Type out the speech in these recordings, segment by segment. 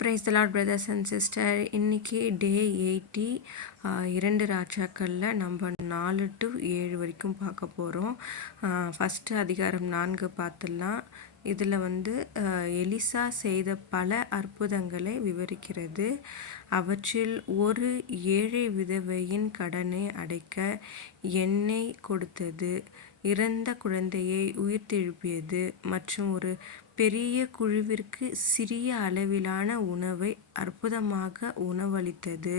Praise the Lord brothers and sister. இன்றைக்கி டே 80. 2 ராஜாக்களில் நம்ம 4 to 7 வரைக்கும் பார்க்க போகிறோம். ஃபஸ்ட்டு அதிகாரம் 4 பார்த்துடலாம். இதில் எலிசா செய்த பல அற்புதங்களை விவரிக்கிறது. அவற்றில் ஒரு ஏழை விதவையின் கடனை அடைக்க எண்ணெய் கொடுத்தது, இறந்த குழந்தையை உயிர்த்தெழுப்பியது மற்றும் ஒரு பெரிய குழுவிற்கு சிறிய அளவிலான உணவை அற்புதமாக உணவளித்தது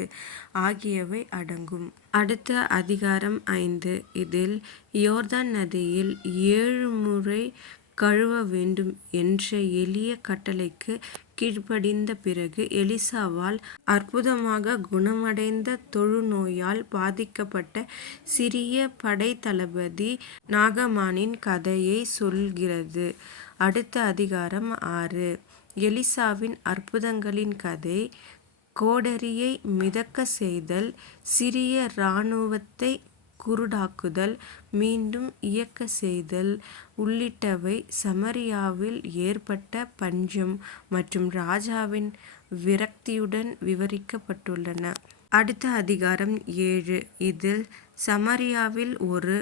ஆகியவை அடங்கும். அடுத்த அதிகாரம் 5. இதில் யோர்தான் நதியில் 7 முறை கழுவ வேண்டும் என்ற எளிய கட்டளைக்கு கீழ்ப்படிந்த பிறகு எலிசாவால் அற்புதமாக குணமடைந்த தொழுநோயால் பாதிக்கப்பட்ட சிறிய படைத்தளபதி நாகமானின் கதையை சொல்கிறது. அடுத்த அதிகாரம் 6. எலிசாவின் அற்புதங்களின் கதை, கோடரியை மிதக்க செய்தல், சிறிய இராணுவத்தை குருடாக்குதல், மீண்டும் இயக்க செய்தல் உள்ளிட்டவை சமரியாவில் ஏற்பட்ட பஞ்சம் மற்றும் ராஜாவின் விரக்தியுடன் விவரிக்கப்பட்டுள்ளன. அடுத்த அதிகாரம் 7. இதில் சமரியாவில் ஒரு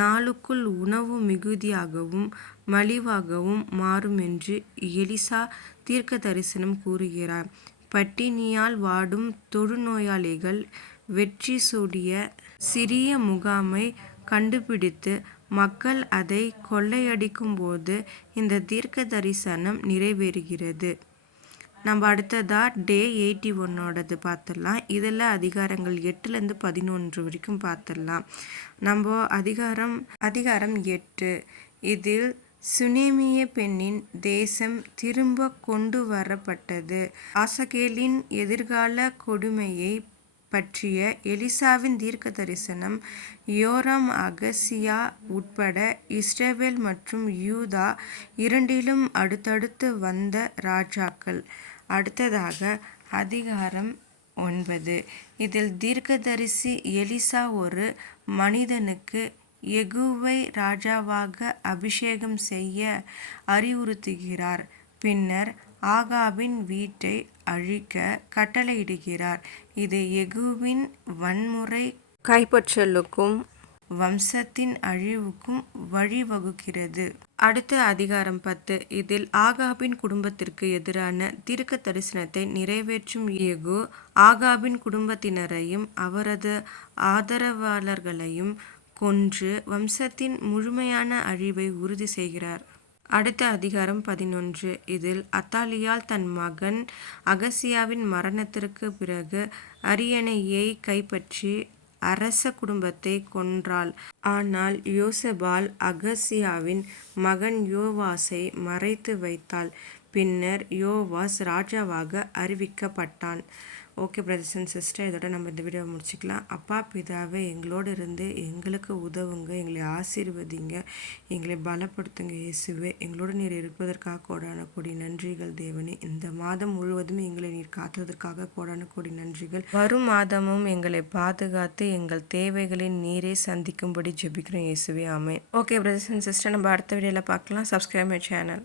நாளுக்குள் உணவு மிகுதியாகவும் மலிவாகவும் மாறும் என்று எலிசா தீர்க்க தரிசனம் கூறுகிறார். பட்டினியால் வாடும் தொழுநோயாளிகள் வெற்றி சூடிய சிறிய முகாமை கண்டுபிடித்து மக்கள் அதை கொள்ளையடிக்கும் போது இந்த தீர்க்க தரிசனம் நிறைவேறுகிறது. நம்ம அடுத்ததாக டே 81 பார்த்துடலாம். இதில் அதிகாரங்கள் 8லேருந்து 11 வரைக்கும் பார்த்துடலாம். நம்ம அதிகாரம் 8. இதில் சுனேமிய பெண்ணின் தேசம் திரும்ப கொண்டு வரப்பட்டது. ஆசகேலின் எதிர்கால கொடுமையை பற்றிய எலிசாவின் தீர்க்க தரிசனம், யோராம் அகசியா உட்பட இஸ்ரவேல் மற்றும் யூதா இரண்டிலும் அடுத்தடுத்து வந்த ராஜாக்கள். அடுத்ததாக அதிகாரம் 9. இதில் தீர்க்கதரிசி எலிசா ஒரு மனிதனுக்கு யெகூவை ராஜாவாக அபிஷேகம் செய்ய அறிவுறுத்துகிறார். பின்னர் ஆகாபின் வீட்டை அழிக்க கட்டளையிடுகிறார். இது யெகூவின் வன்முறை கைப்பற்றலுக்கும் வம்சத்தின் அழிவுக்கும் வழிவகுக்கிறது. அடுத்த அதிகாரம் 10. இதில் ஆகாபின் குடும்பத்திற்கு எதிரான தீர்க்க தரிசனத்தை நிறைவேற்றும் யெகூ ஆகாபின் குடும்பத்தினரையும் அவரது ஆதரவாளர்களையும் கொன்று வம்சத்தின் முழுமையான அழிவை உறுதி செய்கிறார். அடுத்த அதிகாரம் 11. இதில் அத்தாலியால் தன் மகன் அகசியாவின் மரணத்திற்கு பிறகு அரியணையை கைப்பற்றி அரச குடும்பத்தை கொன்றாள். ஆனால் யோசபால் அகசியாவின் மகன் யோவாசை மறைத்து வைத்தாள். பின்னர் யோவாஸ் ராஜாவாக அறிவிக்கப்பட்டான். ஓகே பிரதர்ஸ் அண்ட் சிஸ்டர், இதோட நம்ம இந்த வீடியோவை முடிச்சுக்கலாம். அப்பா பிதாவே, எங்களோடு இருந்து எங்களுக்கு உதவுங்க, எங்களை ஆசீர்வதிங்க, எங்களை பலப்படுத்துங்க. இயேசுவே, எங்களோடு நீர் இருப்பதற்காக கோடான கோடி நன்றிகள் தேவனே. இந்த மாதம் முழுவதும் எங்களை நீர் காத்ததற்காக கோடான கோடி நன்றிகள். வரும் மாதமும் எங்களை பாதுகாத்து எங்கள் தேவைகளை நீரே சந்திக்கும்படி ஜெபிக்கிறோம். இயேசுவே, ஆமென். ஓகே பிரதர்ஸ் அண்ட் சிஸ்டர், நம்ம அடுத்த வீடியோவில் பார்க்கலாம். Subscribe my channel.